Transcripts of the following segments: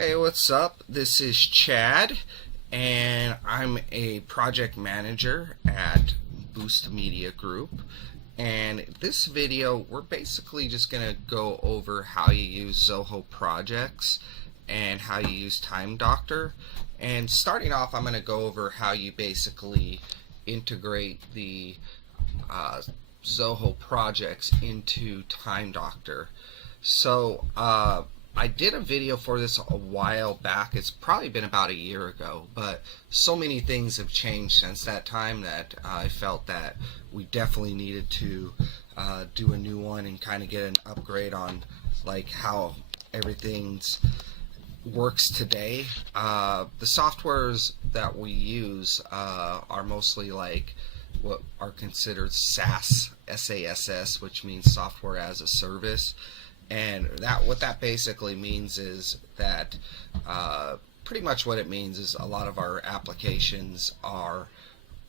Hey, what's up? This is Chad, and I'm a project manager at Boost Media Group. And this video, we're basically just going to go over how you use Zoho projects and how you use Timedoctor. And starting off, I'm going to go over how you basically integrate the Zoho projects into Timedoctor. So, I did a video for this a while back. It's probably been about a year ago, but so many things have changed since that time that I felt that we definitely needed to do a new one and kind of get an upgrade on like how everything's works today. The softwares that we use are mostly like what are considered SaaS, SaaS, which means software as a service. And what that basically means is that pretty much what it means is a lot of our applications are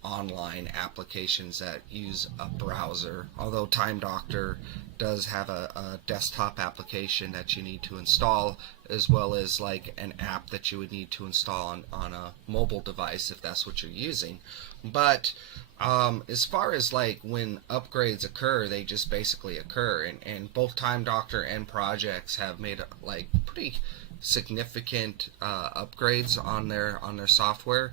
online applications that use a browser. Although Timedoctor does have a desktop application that you need to install, as well as like an app that you would need to install on a mobile device if that's what you're using. But as far as like when upgrades occur, they just basically occur, and both Timedoctor and projects have made like pretty significant upgrades on their software.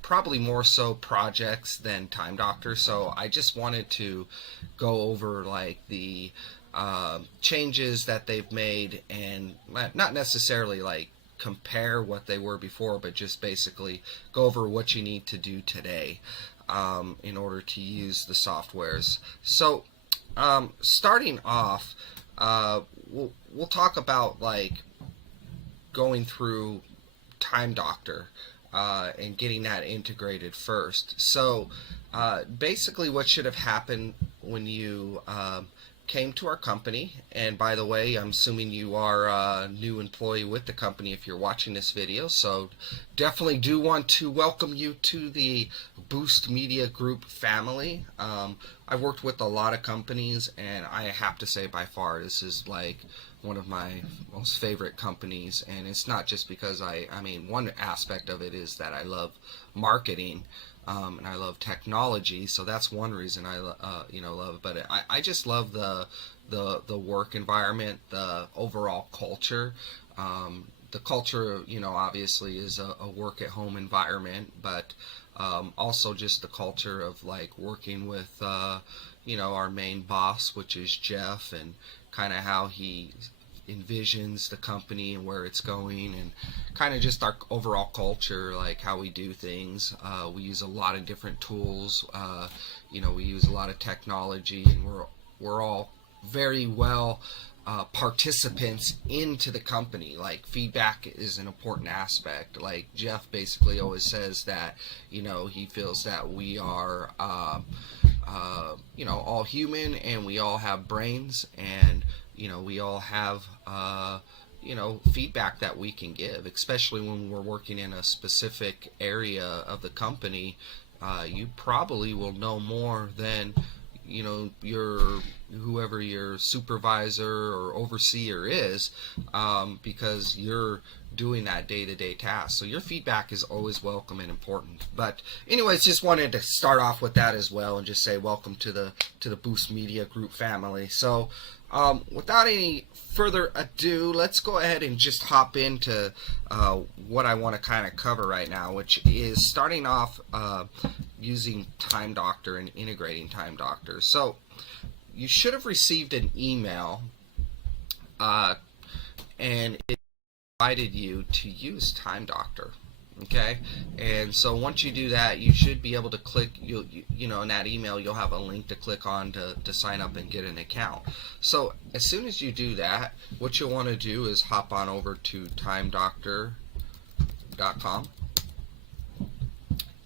Probably more so projects than Timedoctor. So I just wanted to go over like the changes that they've made, and not necessarily like compare what they were before, but just basically go over what you need to do today in order to use the softwares. So starting off, we'll talk about like going through Timedoctor and getting that integrated first. So basically what should have happened when you came to our company, and by the way, I'm assuming you are a new employee with the company if you're watching this video, so definitely do want to welcome you to the Boost Media Group family. I've worked with a lot of companies, and I have to say by far this is like one of my most favorite companies. And it's not just because I mean, one aspect of it is that I love marketing, and I love technology, so that's one reason I love it. But I just love the work environment, the overall culture. The culture, obviously is a work at home environment, but also just the culture of like working with our main boss, which is Jeff, and kind of how he envisions the company and where it's going, and kind of just our overall culture, like how we do things. We use a lot of different tools. We use a lot of technology, and we're all very well participants into the company. Like feedback is an important aspect. Like Jeff basically always says that he feels that we are all human, and we all have brains, and we all have feedback that we can give, especially when we're working in a specific area of the company. You probably will know more than whoever your supervisor or overseer is, because you're doing that day-to-day task. So your feedback is always welcome and important. But anyways, just wanted to start off with that as well, and just say welcome to the Boost Media Group family. So without any further ado, let's go ahead and just hop into what I want to kind of cover right now, which is starting off using Timedoctor and integrating Timedoctor. So you should have received an email, and it invited you to use Timedoctor. Okay, and so once you do that, you should be able to click, in that email you'll have a link to click on to sign up and get an account. So as soon as you do that, what you'll want to do is hop on over to timedoctor.com,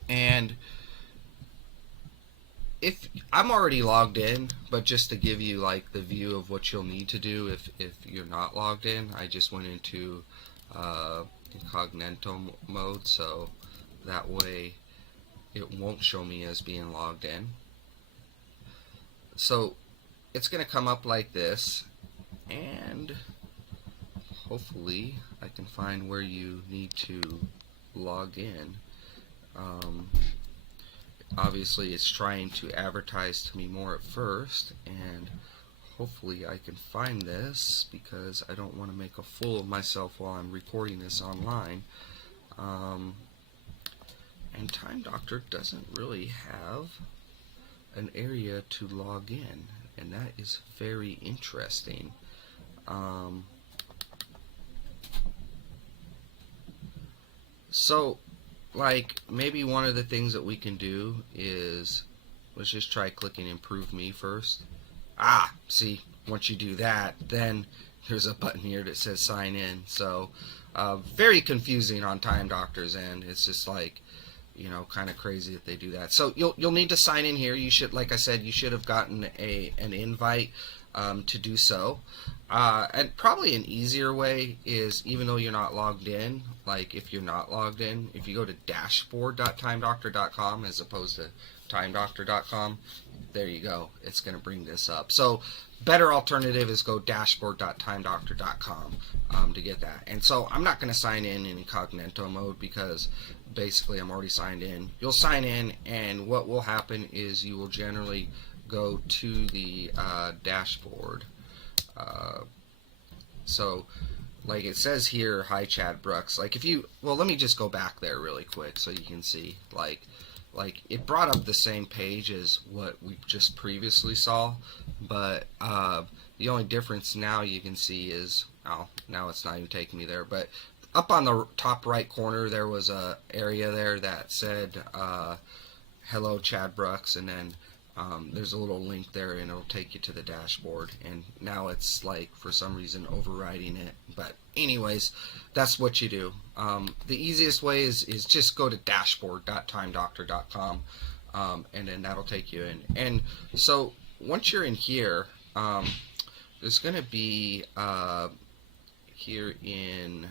and if I'm already logged in, but just to give you like the view of what you'll need to do if you're not logged in, I just went into incognito mode, so that way it won't show me as being logged in. So it's going to come up like this, and hopefully I can find where you need to log in. Obviously it's trying to advertise to me more at first, and hopefully I can find this because I don't want to make a fool of myself while I'm recording this online. And Timedoctor doesn't really have an area to log in, and that is very interesting. So like maybe one of the things that we can do is, let's just try clicking improve me first. See, once you do that, then there's a button here that says sign in. So very confusing on Timedoctor's end. It's just like, you know, kind of crazy that they do that. So you'll need to sign in here. You should, like I said, you should have gotten an invite to do so. And probably an easier way is, even though you're not logged in, like if you're not logged in, if you go to dashboard.timedoctor.com as opposed to timedoctor.com, there you go. It's going to bring this up. So better alternative is go dashboard.timedoctor.com to get that. And so I'm not going to sign in incognito mode because basically I'm already signed in. You'll sign in, and what will happen is you will generally go to the dashboard. So like it says here, hi Chad Brooks. Like if you, well, let me just go back there really quick so you can see, like it brought up the same page as what we just previously saw, but the only difference now you can see is, oh, now it's not even taking me there, but up on the top right corner there was a area there that said hello Chad Brooks, and then there's a little link there and it'll take you to the dashboard, and now it's like for some reason overriding it. But anyways, that's what you do. The easiest way is just go to dashboard.timedoctor.com, and then that'll take you in. And so once you're in here, there's going to be here in,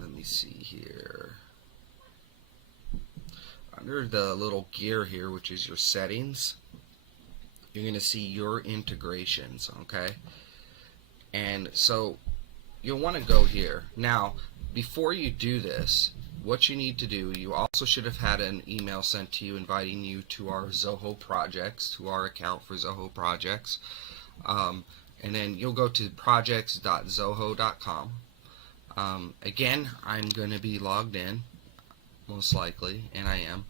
let me see here, under the little gear here, which is your settings, you're going to see your integrations, okay? And so you'll want to go here. Now, before you do this, what you need to do, you also should have had an email sent to you inviting you to our Zoho projects, to our account for Zoho projects. And then you'll go to projects.zoho.com. Again, I'm going to be logged in, most likely, and I am.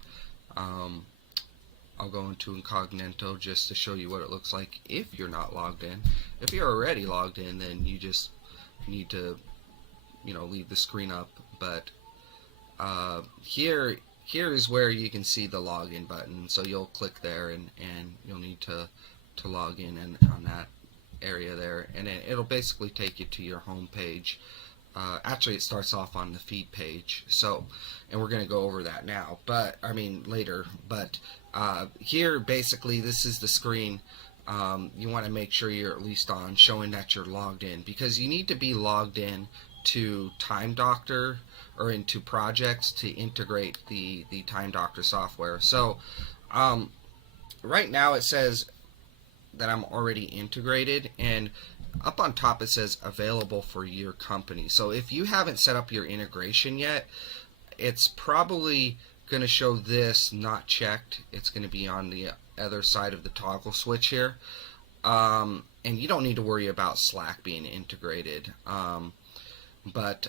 I'll go into incognito just to show you what it looks like if you're not logged in. If you're already logged in, then you just need to, you know, leave the screen up. But here is where you can see the login button. So you'll click there, and you'll need to log in and on that area there, and then it'll basically take you to your home page. Actually, it starts off on the feed page. So, and we're going to go over that now, but I mean later. But here, basically, this is the screen. You want to make sure you're at least on, showing that you're logged in, because you need to be logged in to Timedoctor or into projects to integrate the Timedoctor software. So, right now it says that I'm already integrated, and up on top it says available for your company. So if you haven't set up your integration yet, it's probably going to show this not checked. It's going to be on the other side of the toggle switch here. And you don't need to worry about Slack being integrated. But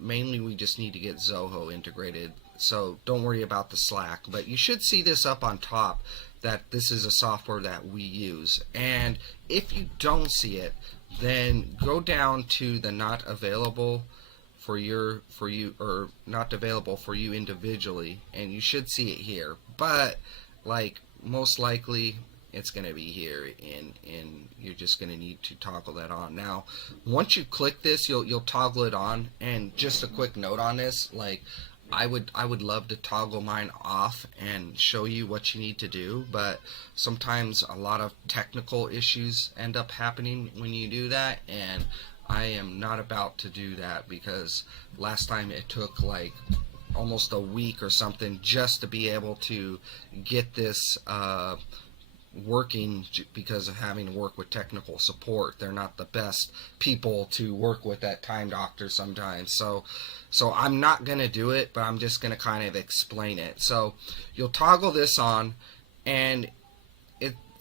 mainly we just need to get Zoho integrated. So don't worry about the Slack. But you should see this up on top, that this is a software that we use. And if you don't see it, then go down to the not available for you or not available for you individually, and you should see it here. But like most likely it's going to be here, and you're just going to need to toggle that on. Now once you click this, you'll toggle it on. And just a quick note on this, like I would love to toggle mine off and show you what you need to do, but sometimes a lot of technical issues end up happening when you do that, and I am not about to do that, because last time it took like almost a week or something just to be able to get this working because of having to work with technical support. They're not the best people to work with at Timedoctor sometimes. So I'm not going to do it, but I'm just going to kind of explain it. So you'll toggle this on, and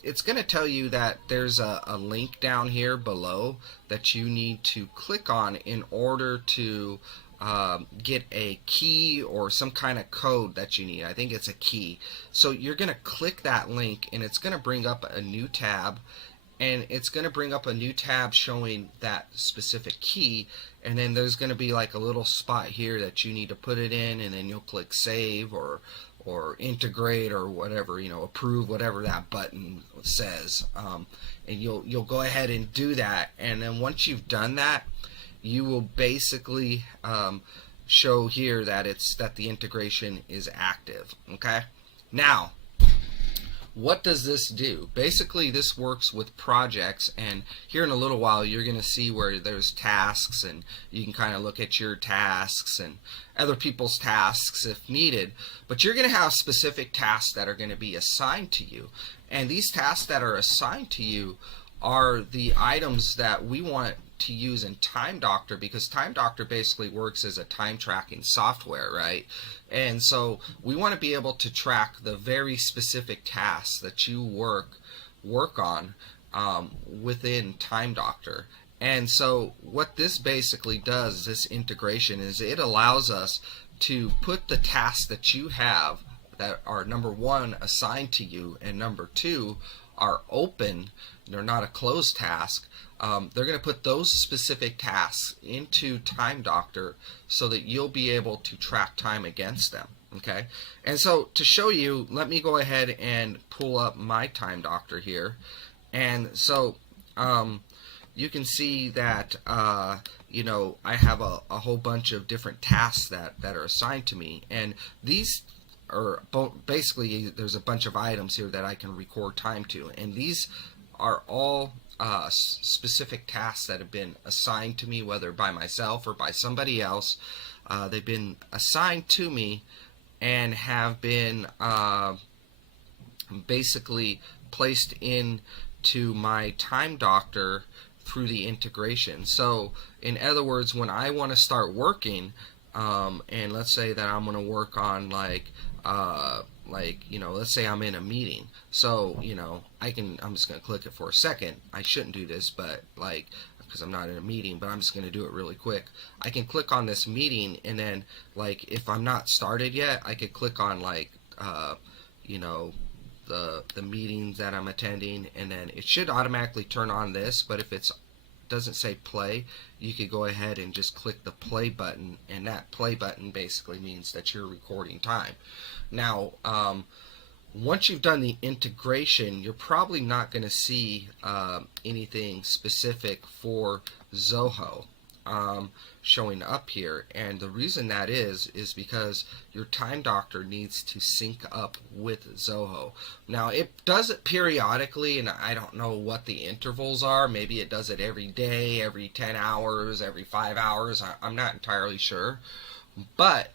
it's going to tell you that there's a link down here below that you need to click on in order to get a key or some kind of code that you need. I think it's a key. So you're going to click that link, and it's going to bring up a new tab, and it's going to bring up a new tab showing that specific key, and then there's going to be like a little spot here that you need to put it in, and then you'll click save or integrate or whatever, approve, whatever that button says, and you'll go ahead and do that. And then once you've done that, you will basically show here that the integration is active. Okay, now what does this do? Basically, this works with projects, and here in a little while you're going to see where there's tasks, and you can kind of look at your tasks and other people's tasks if needed. But you're going to have specific tasks that are going to be assigned to you, and these tasks that are assigned to you are the items that we want to use in Timedoctor, because Timedoctor basically works as a time tracking software, right? And so we want to be able to track the very specific tasks that you work on within Timedoctor. And so what this basically does, this integration, is it allows us to put the tasks that you have that are, number one, assigned to you, and number two, are open, they're not a closed task. They're going to put those specific tasks into Timedoctor so that you'll be able to track time against them. Okay, and so to show you, let me go ahead and pull up my Timedoctor here, and so you can see that I have a whole bunch of different tasks that are assigned to me, and these are basically, there's a bunch of items here that I can record time to, and these are all specific tasks that have been assigned to me, whether by myself or by somebody else. They've been assigned to me and have been basically placed into my Timedoctor through the integration. So in other words, when I want to start working, and let's say that I'm going to work on let's say I'm in a meeting, so I'm just going to click it for a second. I shouldn't do this, but because I'm not in a meeting, but I'm just going to do it really quick. I can click on this meeting, and then if I'm not started yet, I could click on the meetings that I'm attending, and then it should automatically turn on this. But if it doesn't say play, you could go ahead and just click the play button, and that play button basically means that you're recording time. Now once you've done the integration, you're probably not going to see anything specific for Zoho showing up here, and the reason that is because your Timedoctor needs to sync up with Zoho. Now it does it periodically, and I don't know what the intervals are. Maybe it does it every day, every 10 hours, every 5 hours. I'm not entirely sure, but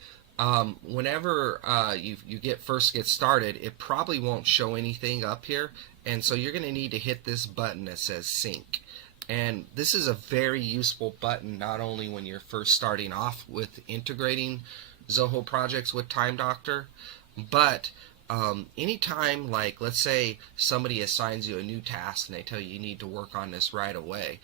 whenever you first get started, it probably won't show anything up here, and so you're going to need to hit this button that says sync. And this is a very useful button, not only when you're first starting off with integrating Zoho projects with Timedoctor, but anytime, let's say somebody assigns you a new task and they tell you need to work on this right away,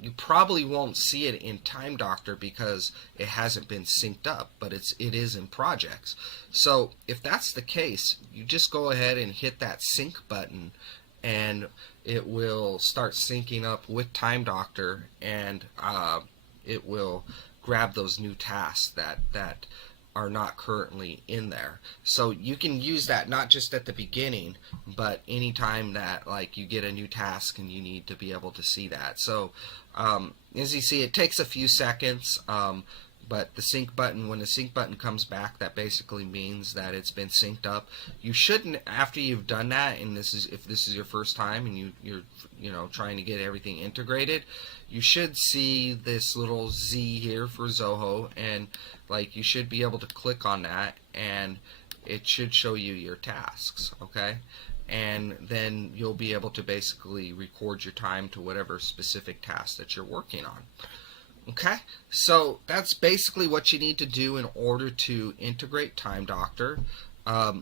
you probably won't see it in Timedoctor because it hasn't been synced up, but it is in projects. So if that's the case, you just go ahead and hit that sync button, and it will start syncing up with Timedoctor, and it will grab those new tasks that are not currently in there. So you can use that not just at the beginning, but anytime that you get a new task and you need to be able to see that. So as you see, it takes a few seconds, but the sync button, when the sync button comes back, that basically means that it's been synced up. You shouldn't, after you've done that, and if this is your first time and you're trying to get everything integrated, you should see this little Z here for Zoho, and you should be able to click on that, and it should show you your tasks. Okay, and then you'll be able to basically record your time to whatever specific task that you're working on. Okay, so that's basically what you need to do in order to integrate Timedoctor.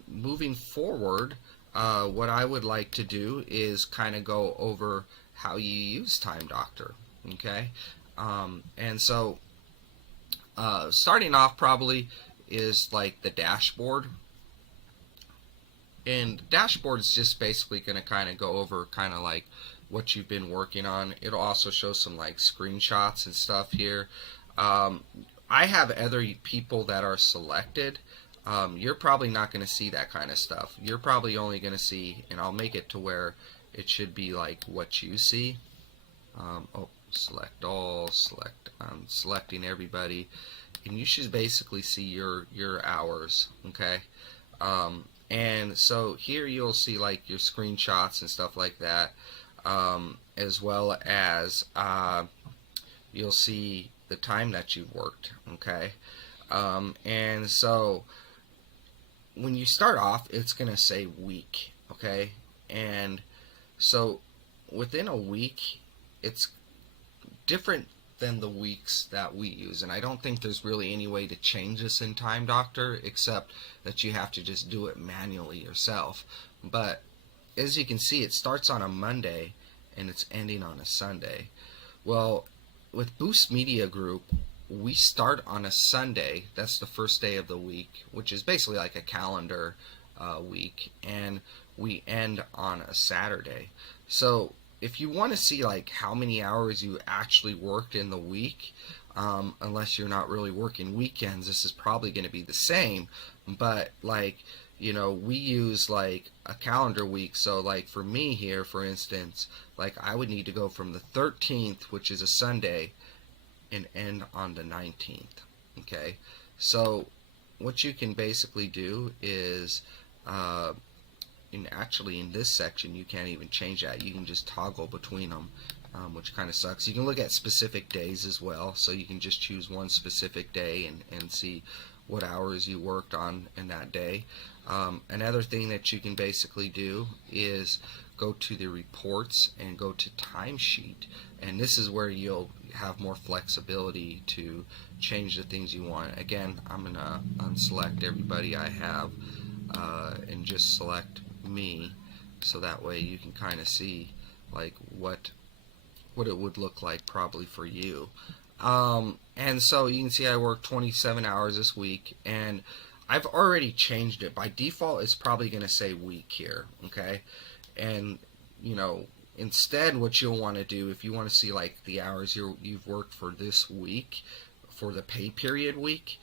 Moving forward, what I would like to do is kind of go over how you use Timedoctor. Okay, and so starting off probably is like the dashboard. And the dashboard is just basically going to kind of go over kind of like what you've been working on. It'll also show some like screenshots and stuff here. I have other people that are selected. You're probably not going to see that kind of stuff. You're probably only going to see, and I'll make it to where it should be like what you see. Select all, select, I'm selecting everybody, and you should basically see your hours. Okay. And so here you'll see like your screenshots and stuff like that, as well as you'll see the time that you've worked. Okay, and so when you start off, it's gonna say week. Okay, and so within a week, it's different than the weeks that we use, and I don't think there's really any way to change this in Timedoctor except that you have to just do it manually yourself. But as you can see, it starts on a Monday and it's ending on a Sunday. Well, with Boost Media Group, we start on a Sunday. That's the first day of the week, which is basically like a calendar week, and we end on a Saturday. So if you want to see like how many hours you actually worked in the week, unless you're not really working weekends, this is probably going to be the same. But like, you know, we use like a calendar week. So like for me here, for instance, like I would need to go from the 13th, which is a Sunday, and end on the 19th. Okay, so what you can basically do is and actually in this section you can't even change that. You can just toggle between them, which kind of sucks. You can look at specific days as well, so you can just choose one specific day and see what hours you worked on in that day. Another thing that you can basically do is go to the reports and go to timesheet, and this is where you'll have more flexibility to change the things you want. Again, I'm gonna unselect everybody I have and just select me, so that way you can kind of see like what it would look like probably for you. And so you can see I worked 27 hours this week, and I've already changed it. By default, it's probably going to say week here. Okay, and you know, instead what you'll want to do if you want to see like the hours you've worked for this week, for the pay period week,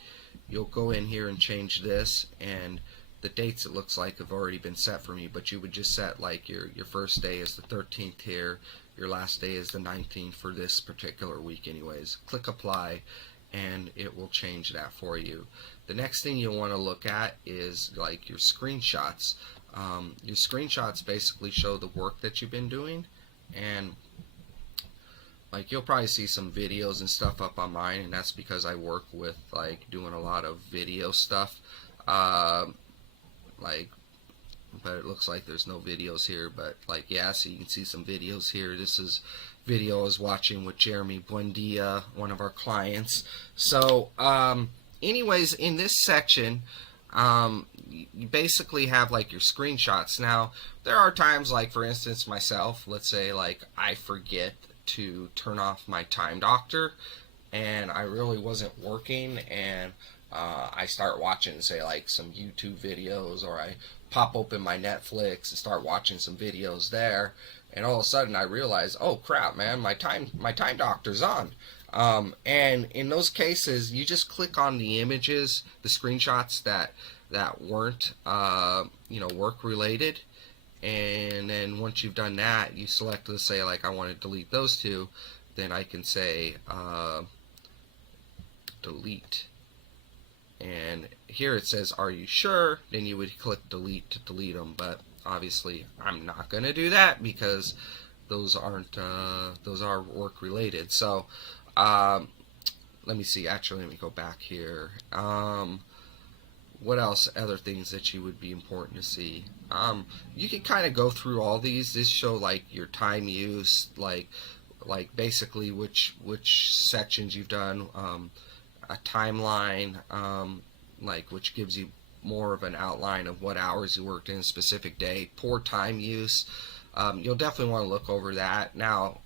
you'll go in here and change this, and the dates it looks like have already been set for me, but you would just set like your first day is the 13th here, your last day is the 19th for this particular week anyways. Click apply and it will change that for you. The next thing you'll want to look at is like your screenshots. Your screenshots basically show the work that you've been doing, and like you'll probably see some videos and stuff up on mine, and that's because I work with like doing a lot of video stuff. But it looks like there's no videos here, but like, yeah, so you can see some videos here. This is video I was watching with Jeremy Buendia, one of our clients. So anyways, in this section you basically have like your screenshots. Now there are times, like for instance myself, let's say like I forget to turn off my Timedoctor and I really wasn't working, and I start watching, say, like some YouTube videos, or I pop open my Netflix and start watching some videos there, and all of a sudden I realize, oh crap, man, my Timedoctor's on. And in those cases, you just click on the images, the screenshots that weren't work related, and then once you've done that, you select, let's say like I want to delete those two, then I can say delete. And here it says, are you sure? Then you would click delete to delete them, but obviously I'm not going to do that because those aren't those are work related. So let me see, actually let me go back here. what else? Other things that you would be important to see. You can kind of go through all these. This show like your time use, like basically which sections you've done, a timeline, like which gives you more of an outline of what hours you worked in a specific day. Poor time use. You'll definitely want to look over that. Now,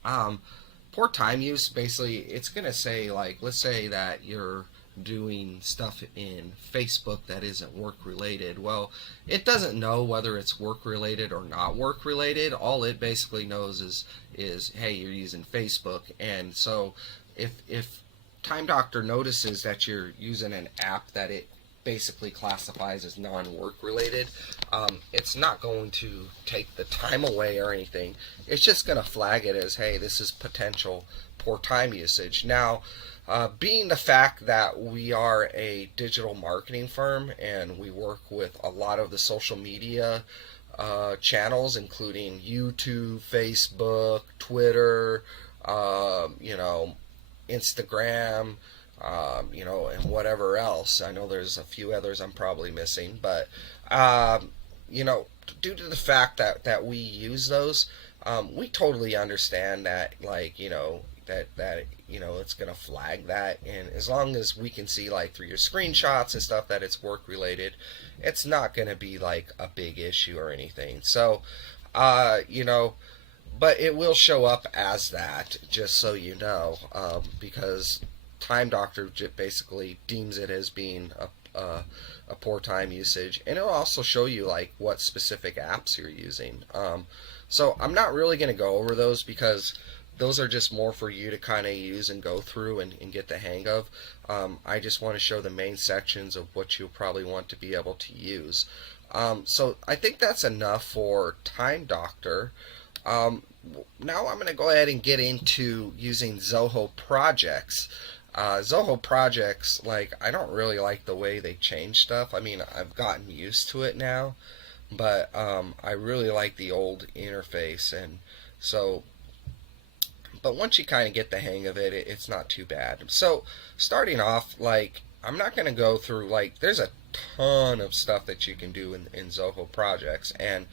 poor time use, basically, it's going to say, like, let's say that you're doing stuff in Facebook that isn't work related. Well, it doesn't know whether it's work related or not work related. All it basically knows is hey, you're using Facebook. And so if Timedoctor notices that you're using an app that it basically classifies as non-work related, it's not going to take the time away or anything. It's just going to flag it as, hey, this is potential poor time usage. Now, being the fact that we are a digital marketing firm and we work with a lot of the social media channels, including YouTube, Facebook, Twitter, Instagram, and whatever else. I know there's a few others I'm probably missing, but due to the fact that we use those, we totally understand that, it's gonna flag that, and as long as we can see like through your screenshots and stuff that it's work related, it's not gonna be like a big issue or anything. So, but it will show up as that, just so you know, because Timedoctor basically deems it as being a poor time usage, and it'll also show you like what specific apps you're using. So I'm not really going to go over those because those are just more for you to kind of use and go through and get the hang of. I just want to show the main sections of what you'll probably want to be able to use. So I think that's enough for Timedoctor. Now I'm going to go ahead and get into using Zoho projects. Zoho projects, like, I don't really like the way they change stuff. I mean, I've gotten used to it now, but I really like the old interface, and so, but once you kind of get the hang of it, it's not too bad. So, starting off, like, I'm not going to go through, like, there's a ton of stuff that you can do in Zoho projects, and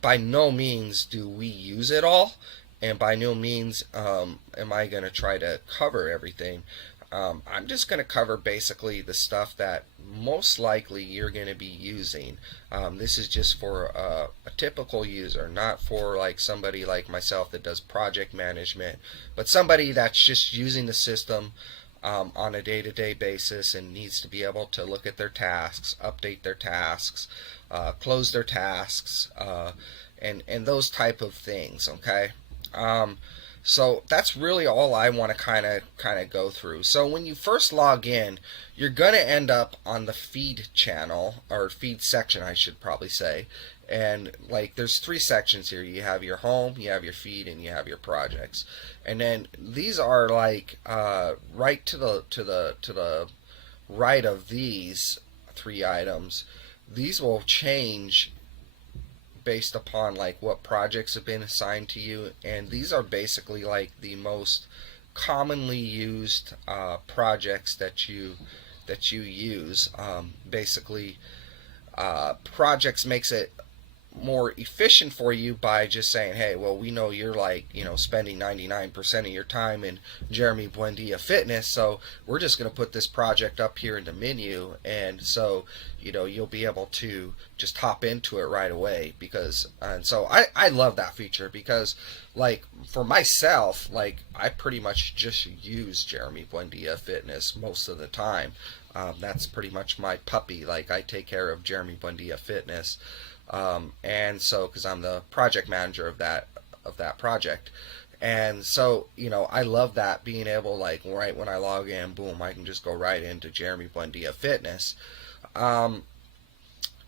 by no means do we use it all, and by no means am I going to try to cover everything. I'm just going to cover basically the stuff that most likely you're going to be using. This is just for a typical user, not for like somebody like myself that does project management, but somebody that's just using the system on a day-to-day basis and needs to be able to look at their tasks, update their tasks, close their tasks, and those type of things. Okay. So that's really all I want to kind of go through. So when you first log in, you're going to end up on the feed channel, or feed section I should probably say. And like there's three sections here. You have your home, you have your feed, and you have your projects. And then these are like right to the right of these three items. These will change based upon like what projects have been assigned to you, and these are basically like the most commonly used projects that you use. Basically, projects makes it more efficient for you by just saying, hey, well, we know you're like, spending 99% of your time in Jeremy Buendia Fitness, so we're just going to put this project up here in the menu, and so you'll be able to just hop into it right away. Because and so I love that feature, because like for myself, like I pretty much just use Jeremy Buendia Fitness most of the time. That's pretty much my puppy. Like I take care of Jeremy Buendia Fitness. And so, because I'm the project manager of that project, and so I love that, being able, like, right when I log in, boom, I can just go right into Jeremy Buendia Fitness.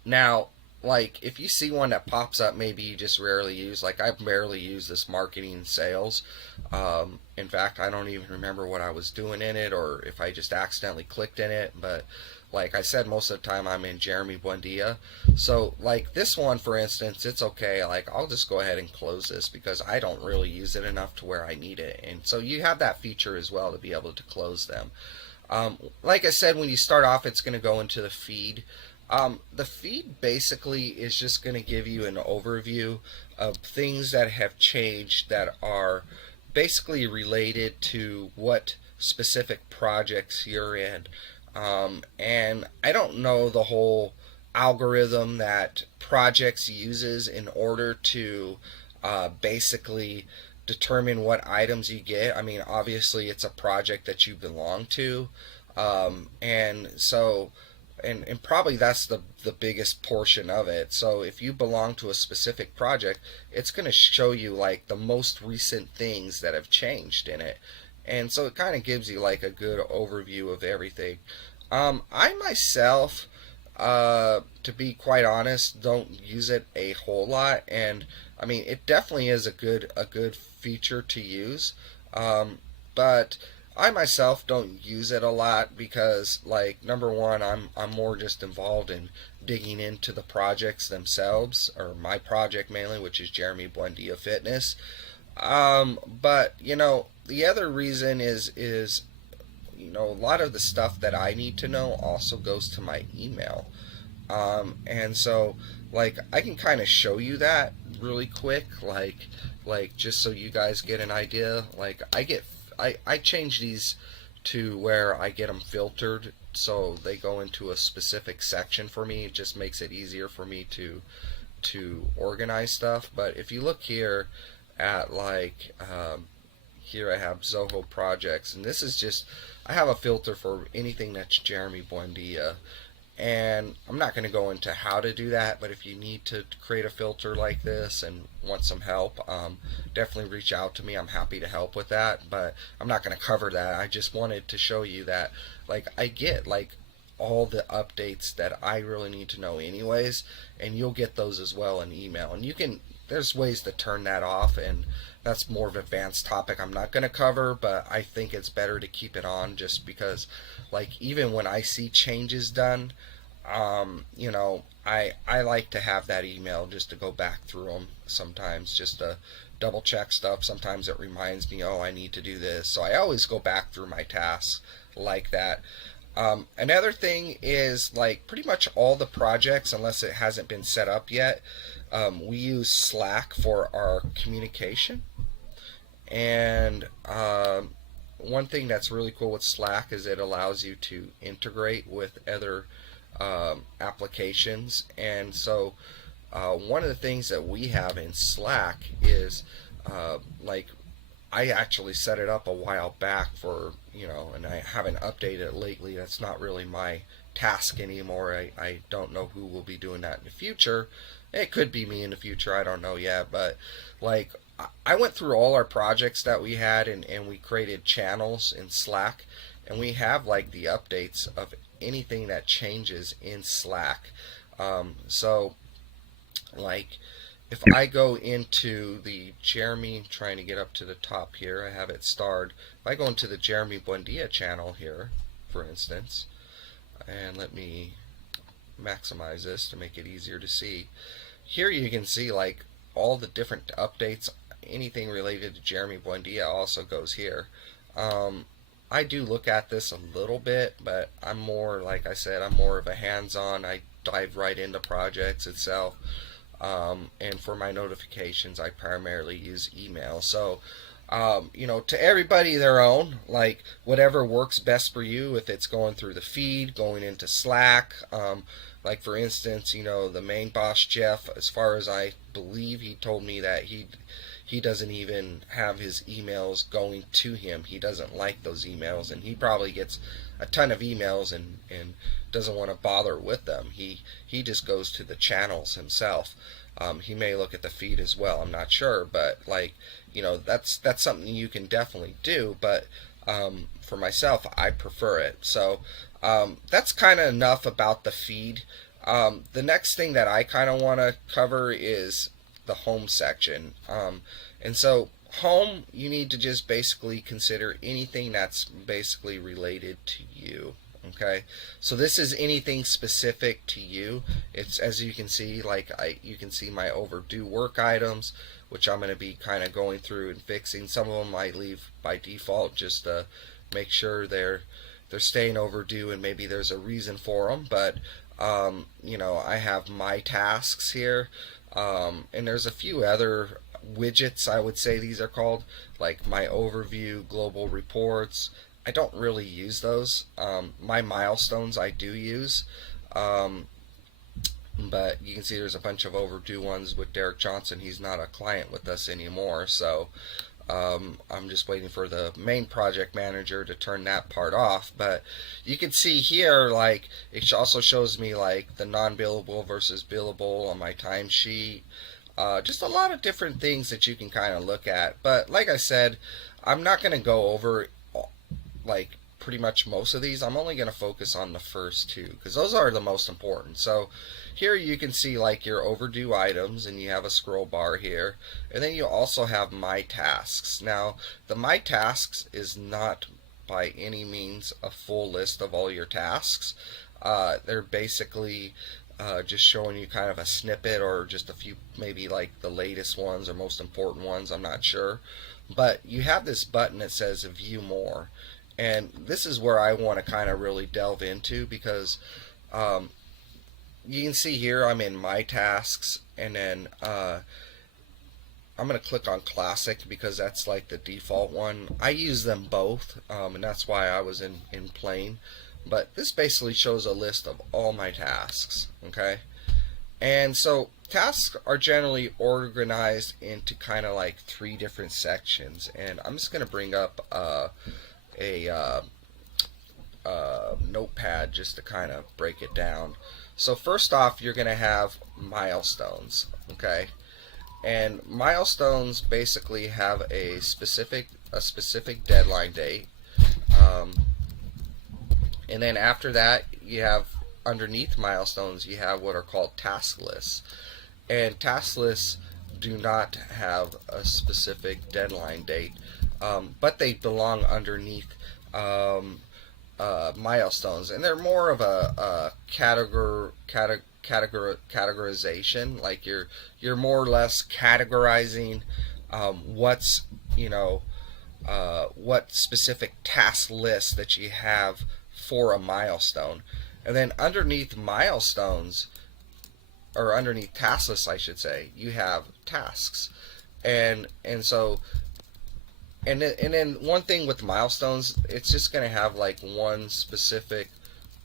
Now, like, if you see one that pops up, maybe you just rarely use, like I barely use this marketing and sales. In fact, I don't even remember what I was doing in it, or if I just accidentally clicked in it, but like I said, most of the time I'm in Jeremy Buendia. So like this one, for instance, it's okay. Like I'll just go ahead and close this because I don't really use it enough to where I need it. And so you have that feature as well to be able to close them. Like I said, when you start off, it's going to go into the feed. The feed basically is just going to give you an overview of things that have changed that are basically related to what specific projects you're in. And I don't know the whole algorithm that projects uses in order to basically determine what items you get. I mean, obviously, it's a project that you belong to, and so and probably that's the biggest portion of it. So if you belong to a specific project, it's going to show you like the most recent things that have changed in it, and so it kind of gives you like a good overview of everything. I myself, to be quite honest, don't use it a whole lot, and I mean it definitely is a good feature to use, but I myself don't use it a lot because, like, number one, I'm more just involved in digging into the projects themselves, or my project mainly, which is Jeremy Buendia Fitness. But the other reason is a lot of the stuff that I need to know also goes to my email. And so, like, I can kind of show you that really quick, like just so you guys get an idea. Like, I change these to where I get them filtered so they go into a specific section for me. It just makes it easier for me to organize stuff. But if you look here at like here I have Zoho projects, and this is just I have a filter for anything that's Jeremy Buendia, and I'm not going to go into how to do that, but if you need to create a filter like this and want some help, definitely reach out to me. I'm happy to help with that, but I'm not going to cover that. I just wanted to show you that, like, I get like all the updates that I really need to know anyways, and you'll get those as well in email. And there's ways to turn that off, and that's more of an advanced topic I'm not going to cover, but I think it's better to keep it on just because, like, even when I see changes done, I like to have that email just to go back through them sometimes, just to double check stuff. Sometimes it reminds me, oh, I need to do this. So I always go back through my tasks like that. Another thing is, like, pretty much all the projects, unless it hasn't been set up yet, we use Slack for our communication. And one thing that's really cool with Slack is it allows you to integrate with other applications. And so one of the things that we have in Slack is like I actually set it up a while back for, and I haven't updated it lately. That's not really my task anymore. I don't know who will be doing that in the future. It could be me in the future. I don't know yet. But, like, I went through all our projects that we had, and we created channels in Slack. And we have, like, the updates of anything that changes in Slack. So, like, if I go into the Jeremy, trying to get up to the top here, I have it starred. If I go into the Jeremy Buendia channel here, for instance, and let me maximize this to make it easier to see. Here you can see like all the different updates. Anything related to Jeremy Buendia also goes here. I do look at this a little bit, but I'm more, like I said, I'm more of a hands-on. I dive right into projects itself. And for my notifications, I primarily use email. So, to everybody their own, like whatever works best for you. If it's going through the feed, going into Slack, like for instance, the main boss Jeff, as far as I believe, he told me that he doesn't even have his emails going to him. He doesn't like those emails, and he probably gets a ton of emails and doesn't want to bother with them. He just goes to the channels himself. He may look at the feed as well. I'm not sure, but like that's something you can definitely do. But for myself, I prefer it. So that's kind of enough about the feed. The next thing that I kind of want to cover is the home section. And so home, you need to just basically consider anything that's basically related to you. Okay, so this is anything specific to you. It's, as you can see, like you can see my overdue work items, which I'm going to be kind of going through and fixing. Some of them I leave by default just to make sure they're they're staying overdue and maybe there's a reason for them. But I have my tasks here, and there's a few other widgets, I would say these are called, like my overview, global reports. I don't really use those. My milestones I do use. Um, but you can see there's a bunch of overdue ones with Derek Johnson. He's not a client with us anymore, so I'm just waiting for the main project manager to turn that part off. But you can see here, like, it also shows me like the non-billable versus billable on my timesheet. Just a lot of different things that you can kind of look at. But like I said, I'm not going to go over like pretty much most of these. I'm only going to focus on the first two because those are the most important. So here you can see like your overdue items, and you have a scroll bar here, and then you also have my tasks. Now the my tasks is not by any means a full list of all your tasks. They're basically just showing you kind of a snippet or just a few, maybe like the latest ones or most important ones, I'm not sure. But you have this button that says view more, and this is where I want to kind of really delve into, because you can see here I'm in my tasks, and then I'm going to click on classic because that's like the default one. I use them both, and that's why I was in plain. But this basically shows a list of all my tasks, okay? And so tasks are generally organized into kind of like 3 different sections, and I'm just going to bring up a notepad just to kind of break it down. So first off, you're going to have milestones, okay? And milestones basically have a specific deadline date. And then after that, you have underneath milestones, you have what are called task lists. And task lists do not have a specific deadline date, but they belong underneath milestones, and they're more of a categorization. Like you're more or less categorizing what's what specific task list that you have for a milestone. And then underneath milestones, or underneath task lists I should say, you have tasks. And then one thing with milestones, it's just going to have like one specific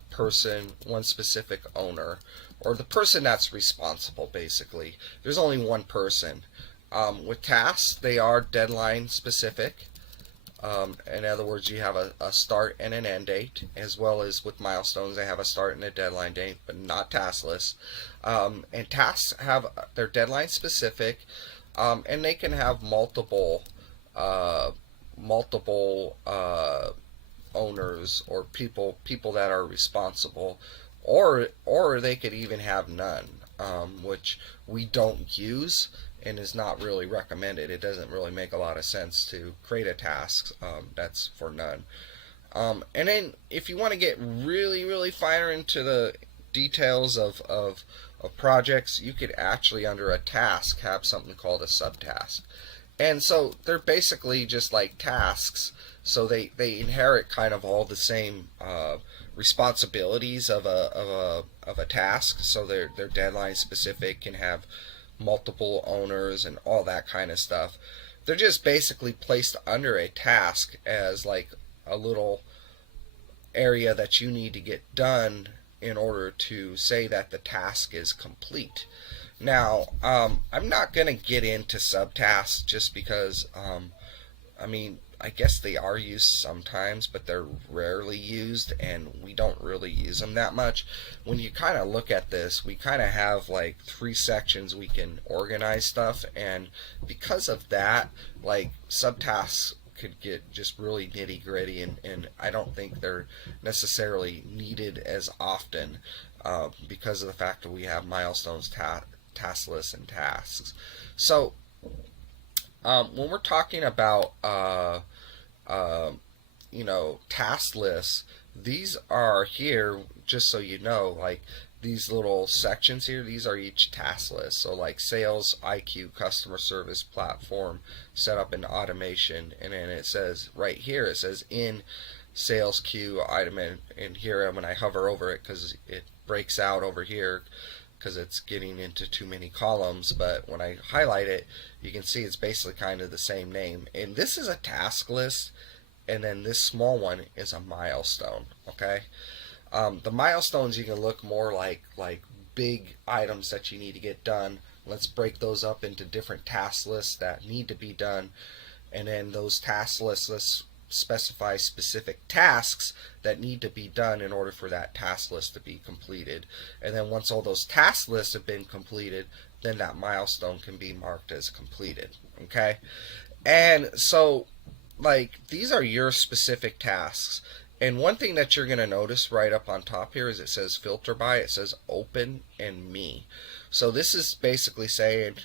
person, one specific owner, or the person that's responsible basically. There's only one person. With tasks, they are deadline specific. In other words, you have a start and an end date, as well as with milestones, they have a start and a deadline date, but not task lists. And tasks have their deadline specific, and they can have multiple owners or people that are responsible, or they could even have none, which we don't use and is not really recommended. It doesn't really make a lot of sense to create a task that's for none. And then if you want to get really finer into the details of projects, you could actually under a task have something called a subtask. And so they're basically just like tasks, so they inherit kind of all the same responsibilities of a task. So they're deadline specific, can have multiple owners and all that kind of stuff. They're just basically placed under a task as like a little area that you need to get done in order to say that the task is complete. Now, I'm not going to get into subtasks just because, I guess they are used sometimes, but they're rarely used, and we don't really use them that much. When you kind of look at this, we kind of have like 3 sections we can organize stuff, and because of that, like subtasks could get just really nitty gritty, and I don't think they're necessarily needed as often because of the fact that we have milestones, task lists, and tasks. So when we're talking about task lists, these are here, just so you know, like these little sections here, these are each task list. So like sales, IQ, customer service, platform, setup, and automation. And then it says right here, it says in sales queue item in here, and when I hover over it, because it breaks out over here because it's getting into too many columns, but when I highlight it, you can see it's basically kind of the same name. And this is a task list, and then this small one is a milestone. Okay, the milestones you can look more like big items that you need to get done. Let's break those up into different task lists that need to be done, and then those task lists, let's specify specific tasks that need to be done in order for that task list to be completed. And then once all those task lists have been completed, then that milestone can be marked as completed. Okay, and so like these are your specific tasks. And one thing that you're going to notice right up on top here is it says filter by. It says open and me. So this is basically saying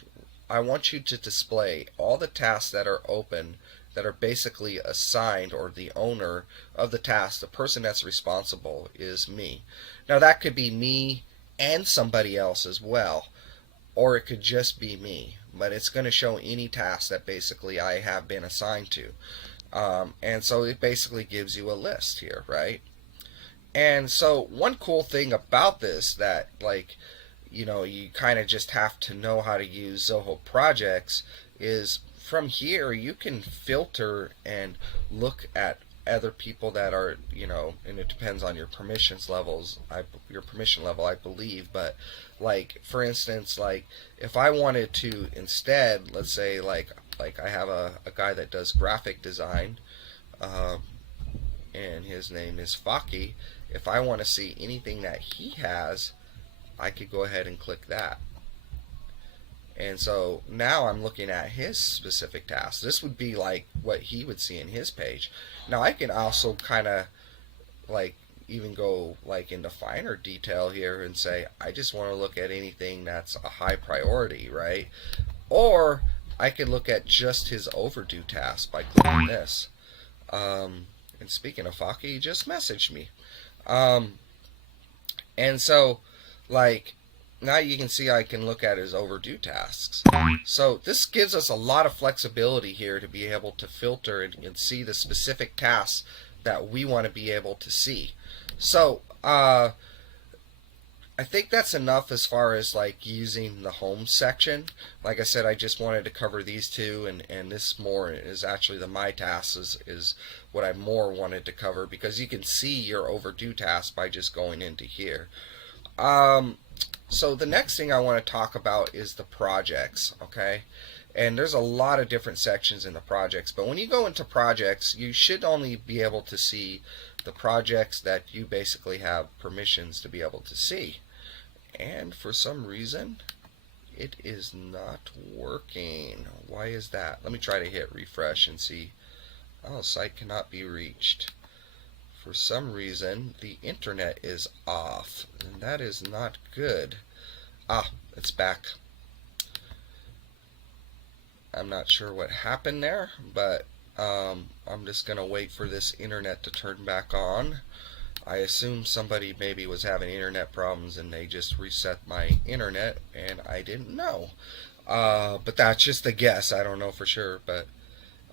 I want you to display all the tasks that are open, that are basically assigned, or the owner of the task, the person that's responsible, is me. Now that could be me and somebody else as well, or it could just be me, but it's going to show any task that basically I have been assigned to. And so it basically gives you a list here, right? And so one cool thing about this that, like, you kind of just have to know how to use Zoho projects is from here you can filter and look at other people that are, and it depends on your permissions levels, your permission level, I believe. But like, for instance, like if I wanted to instead, let's say like I have a guy that does graphic design, and his name is Faki. If I want to see anything that he has, I could go ahead and click that. And so now I'm looking at his specific tasks. This would be like what he would see in his page. Now I can also kind of like even go like into finer detail here and say I just want to look at anything that's a high priority, right? Or I could look at just his overdue tasks by clicking this. And speaking of Faki, he just messaged me. And so like now you can see I can look at his overdue tasks. So this gives us a lot of flexibility here to be able to filter and see the specific tasks that we want to be able to see. So I think that's enough as far as like using the home section. Like I said, I just wanted to cover these two, and this more is actually the my tasks is what I more wanted to cover, because you can see your overdue tasks by just going into here. So the next thing I want to talk about is the projects, okay? And there's a lot of different sections in the projects, but when you go into projects, you should only be able to see the projects that you basically have permissions to be able to see. And for some reason, it is not working. Why is that? Let me try to hit refresh and see. Oh, site cannot be reached. For some reason, the internet is off, and that is not good. Ah, it's back. I'm not sure what happened there, but I'm just going to wait for this internet to turn back on. I assume somebody maybe was having internet problems and they just reset my internet, and I didn't know. But that's just a guess. I don't know for sure, but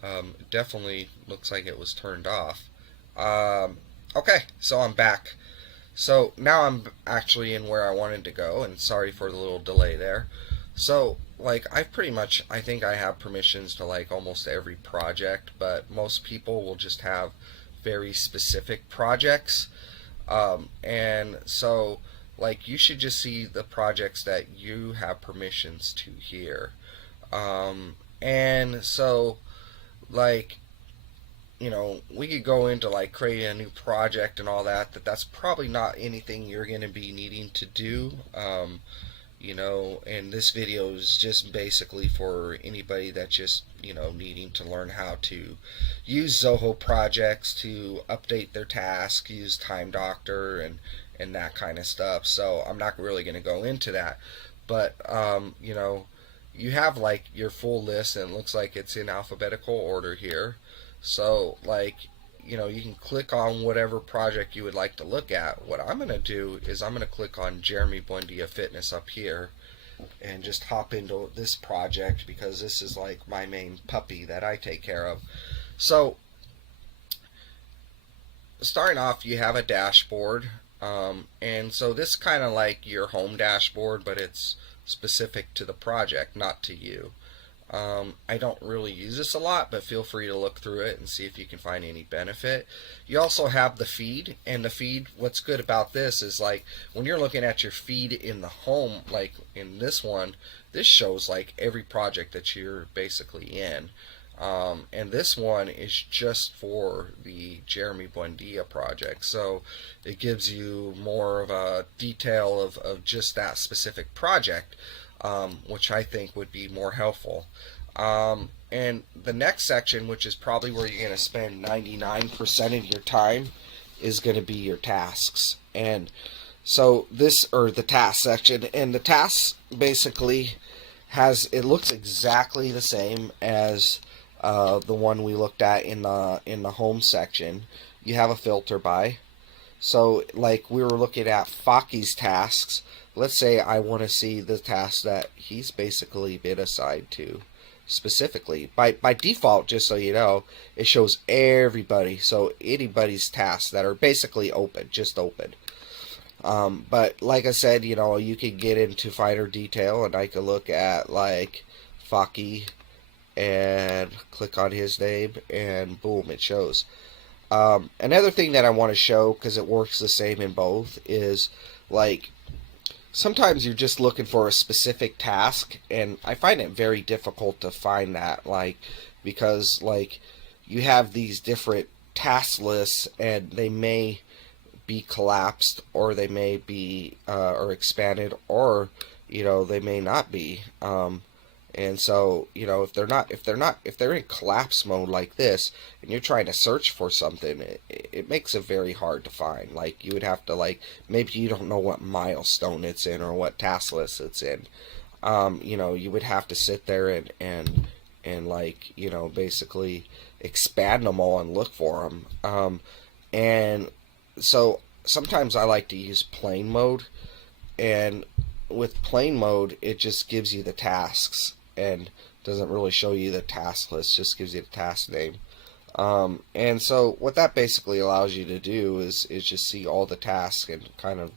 it definitely looks like it was turned off. Okay, so I'm back. So now I'm actually in where I wanted to go, and sorry for the little delay there. So like I think I have permissions to like almost every project, but most people will just have very specific projects. And so like you should just see the projects that you have permissions to here. And so like, we could go into like creating a new project and all that. That's probably not anything you're going to be needing to do. And this video is just basically for anybody that's just, needing to learn how to use Zoho projects to update their tasks, use Timedoctor and that kind of stuff. So I'm not really going to go into that. But, you have like your full list, and it looks like it's in alphabetical order here. So like, you can click on whatever project you would like to look at. What I'm going to do is I'm going to click on Jeremy Buendia Fitness up here and just hop into this project, because this is like my main puppy that I take care of. So starting off, you have a dashboard, and so this kind of like your home dashboard, but it's specific to the project, not to you. I don't really use this a lot, but feel free to look through it and see if you can find any benefit. You also have the feed, and the feed, what's good about this is like when you're looking at your feed in the home, like in this one, this shows like every project that you're basically in. And this one is just for the Jeremy Buendia project. So it gives you more of a detail of just that specific project, which I think would be more helpful. And the next section, which is probably where you're going to spend 99% of your time, is going to be your tasks. And so this, or the task section, and the tasks basically it looks exactly the same as the one we looked at in the home section. You have a filter by. So like we were looking at Faki's tasks. Let's say I want to see the task that he's basically been assigned to specifically. By default, just so you know, it shows everybody. So anybody's tasks that are basically open, just open. But like I said, you know, you can get into finer detail, and I could look at like Faki and click on his name, and boom, it shows. Another thing that I want to show, because it works the same in both, is like sometimes you're just looking for a specific task, and I find it very difficult to find that, like, because like you have these different task lists, and they may be collapsed, or they may be or expanded, or you know, they may not be. And so, you know, if they're in collapse mode like this, and you're trying to search for something, it makes it very hard to find. Like, you would have to, like, maybe you don't know what milestone it's in or what task list it's in. You know, you would have to sit there and like, you know, basically expand them all and look for them. And so sometimes I like to use plain mode, and with plain mode, it just gives you the tasks and doesn't really show you the task list, just gives you the task name. And so what that basically allows you to do is just see all the tasks and kind of,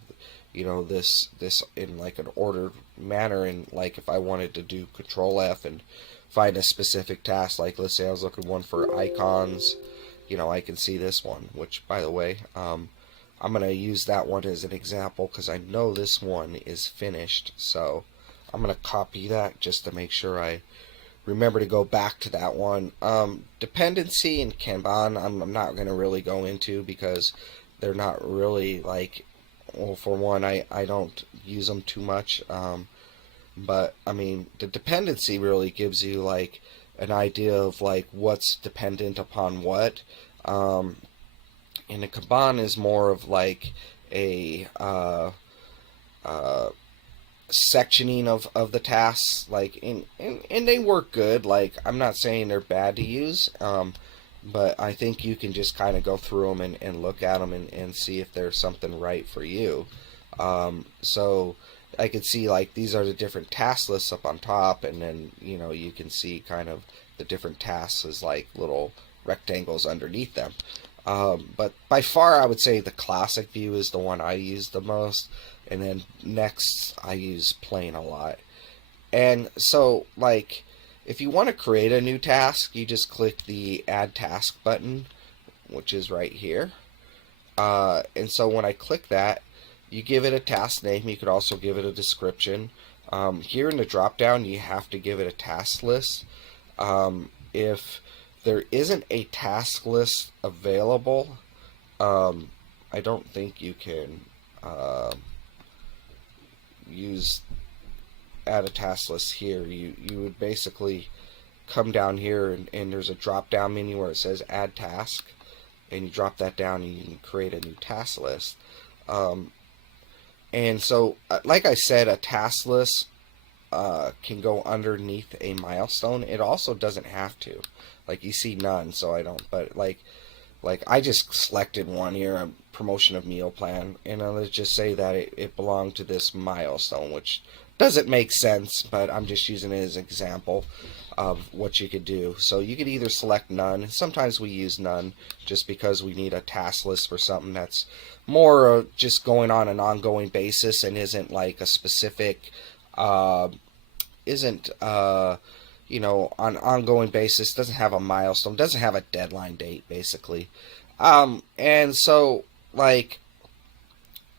you know, this in like an ordered manner. And like if I wanted to do Control F and find a specific task, like let's say I was looking one for icons, you know, I can see this one, which by the way, I'm going to use that one as an example because I know this one is finished. So I'm going to copy that just to make sure I remember to go back to that one. Dependency and Kanban, I'm not going to really go into because they're not really like, well, for one, I don't use them too much. But I mean, the dependency really gives you like an idea of like what's dependent upon what. And the Kanban is more of like a sectioning of the tasks, like and they work good. Like, I'm not saying they're bad to use, but I think you can just kind of go through them and look at them and see if there's something right for you. So I could see like these are the different task lists up on top, and then, you know, you can see kind of the different tasks as like little rectangles underneath them. But by far, I would say the classic view is the one I use the most, and then next I use plain a lot. And so, like, if you want to create a new task, you just click the Add Task button, which is right here. And so when I click that, you give it a task name. You could also give it a description. Here in the drop down, you have to give it a task list. If there isn't a task list available, I don't think you can add a task list here. You would basically come down here, and there's a drop down menu where it says add task, and you drop that down and you can create a new task list. And so like I said, a task list can go underneath a milestone. It also doesn't have to. Like, you see none, so I don't, but like I just selected one here, a promotion of meal plan, and let's just say that it belonged to this milestone, which doesn't make sense, but I'm just using it as an example. of what you could do. So you could either select none. Sometimes we use none just because we need a task list for something that's more just going on an ongoing basis and isn't like a specific, isn't you know, on an ongoing basis, doesn't have a milestone, doesn't have a deadline date, basically. And so, like,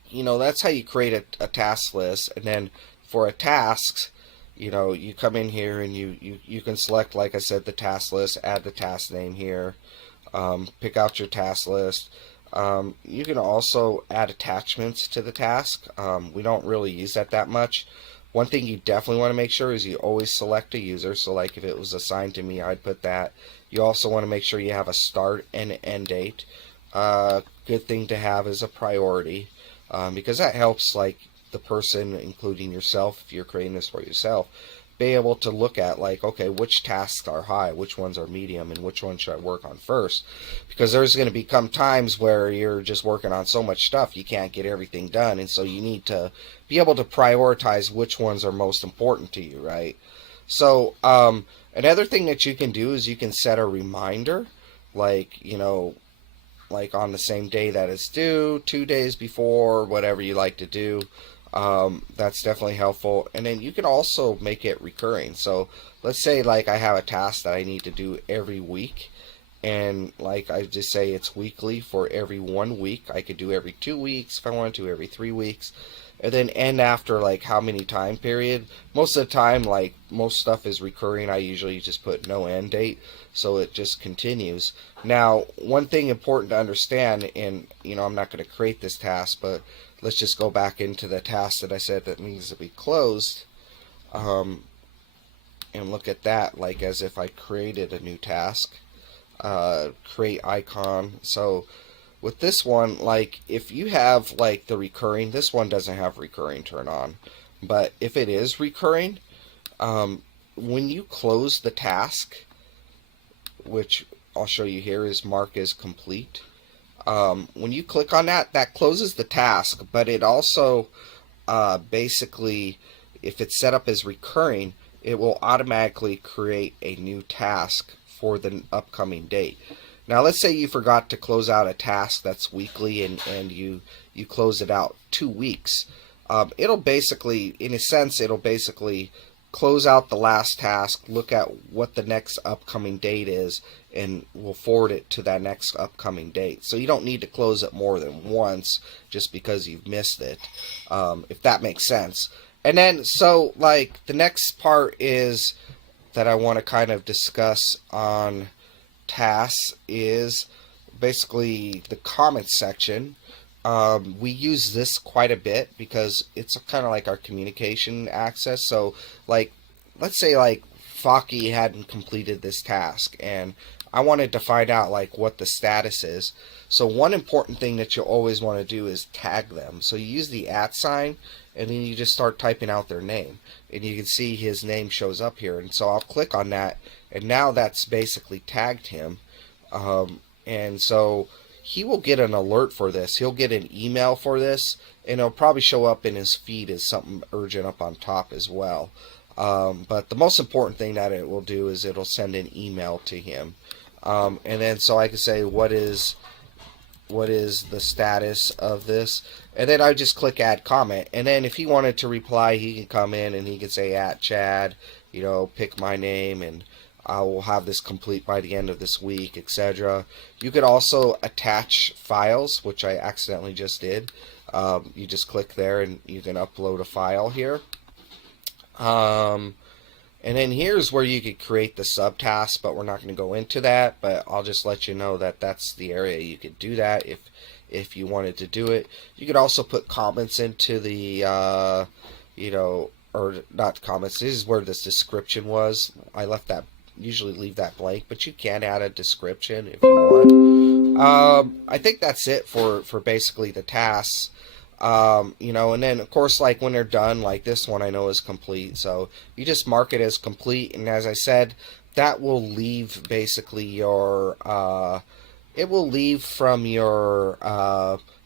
you know, that's how you create a task list. And then for a task, you know, you come in here and you can select, like I said, the task list, add the task name here, pick out your task list. You can also add attachments to the task. We don't really use that much. One thing you definitely want to make sure is you always select a user. So like if it was assigned to me, I'd put that. You also want to make sure you have a start and an end date. Good thing to have is a priority, because that helps like the person, including yourself, if you're creating this for yourself, be able to look at like, okay, which tasks are high, which ones are medium, and which ones should I work on first. Because there's going to become times where you're just working on so much stuff you can't get everything done, and so you need to be able to prioritize which ones are most important to you, right? So another thing that you can do is you can set a reminder, like, you know, like on the same day that it's due, 2 days before, whatever you like to do. That's definitely helpful. And then you can also make it recurring. So let's say like I have a task that I need to do every week, and like I just say it's weekly for every 1 week. I could do every 2 weeks if I wanted to, every 3 weeks, and then end after like how many time period. Most of the time, like most stuff is recurring, I usually just put no end date, so it just continues. Now, one thing important to understand, and you know, I'm not going to create this task, but let's just go back into the task that I said that needs to be closed, and look at that like as if I created a new task. Create icon. So with this one, like if you have like the recurring, this one doesn't have recurring turn on, but if it is recurring, when you close the task, which I'll show you here is mark as complete, when you click on that, that closes the task, but it also basically, if it's set up as recurring, it will automatically create a new task for the upcoming date. Now let's say you forgot to close out a task that's weekly, and you close it out 2 weeks. It'll basically, in a sense, it'll basically close out the last task, look at what the next upcoming date is, and we'll forward it to that next upcoming date. So you don't need to close it more than once just because you've missed it, if that makes sense. And then, so like the next part is that I want to kind of discuss on tasks is basically the comments section. We use this quite a bit because it's kind of like our communication access. So like, let's say like Faki hadn't completed this task and I wanted to find out like what the status is. So one important thing that you always want to do is tag them. So you use the @ sign and then you just start typing out their name, and you can see his name shows up here. And so I'll click on that, and now that's basically tagged him. And so he will get an alert for this. He'll get an email for this, and it'll probably show up in his feed as something urgent up on top as well. But the most important thing that it will do is it'll send an email to him. And then so I can say what is the status of this, and then I just click add comment, and then if he wanted to reply, he can come in and he can say @Chad, you know, pick my name, and I will have this complete by the end of this week, etc. You could also attach files, which I accidentally just did. You just click there and you can upload a file here. And then here's where you could create the subtasks, but we're not going to go into that. But I'll just let you know that that's the area you could do that if you wanted to do it. You could also put comments into the, you know, or not comments. This is where this description was. I left that, usually leave that blank, but you can add a description if you want. I think that's it for basically the tasks. You know, and then of course, like when they're done, like this one I know is complete, so you just mark it as complete, and as I said, that will leave basically your it will leave from your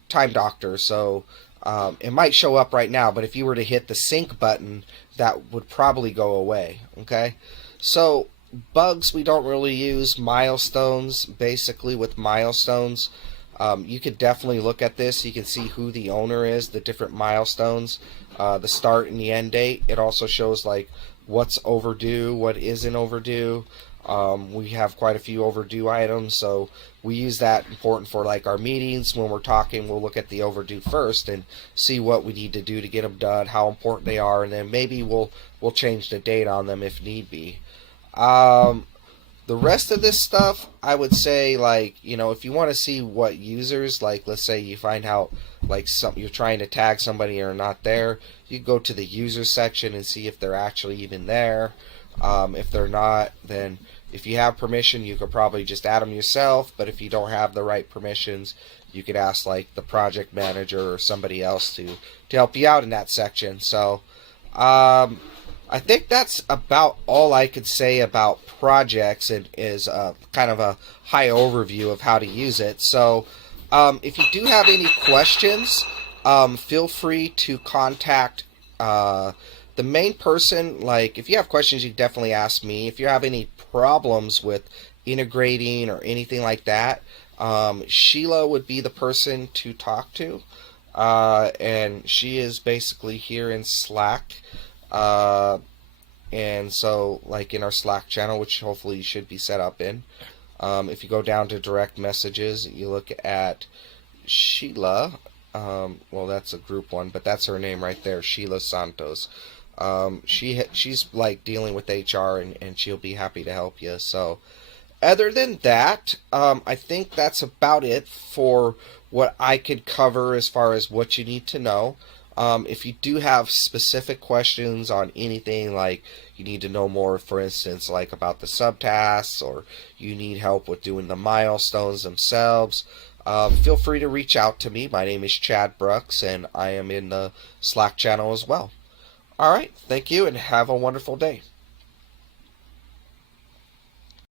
Timedoctor. So it might show up right now, but if you were to hit the sync button, that would probably go away. Okay, so Bugs we don't really use. Milestones, basically with milestones, you could definitely look at this. You can see who the owner is, the different milestones, the start and the end date. It also shows like what's overdue, what isn't overdue. We have quite a few overdue items, so we use that important for like our meetings. When we're talking, we'll look at the overdue first and see what we need to do to get them done, how important they are, and then maybe we'll change the date on them if need be. The rest of this stuff, I would say, like, if you want to see what users, like, let's say you find out, like, you're trying to tag somebody or not there, you go to the user section and see if they're actually even there. If they're not, then if you have permission, you could probably just add them yourself, but if you don't have the right permissions, you could ask, like, the project manager or somebody else to help you out in that section. So, I think that's about all I could say about projects. It is kind of a high overview of how to use it. So if you do have any questions, feel free to contact the main person. Like, if you have questions, you definitely ask me. If you have any problems with integrating or anything like that, Sheila would be the person to talk to. And she is basically here in Slack. And so, like, in our Slack channel, which hopefully you should be set up in, if you go down to direct messages, you look at Sheila. Well, that's a group one, but that's her name right there, Sheila Santos. She's like dealing with HR, and she'll be happy to help you. So, other than that, I think that's about it for what I could cover as far as what you need to know. If you do have specific questions on anything, like you need to know more, for instance, like about the subtasks, or you need help with doing the milestones themselves, feel free to reach out to me. My name is Chad Brooks, and I am in the Slack channel as well. Alright, thank you, and have a wonderful day.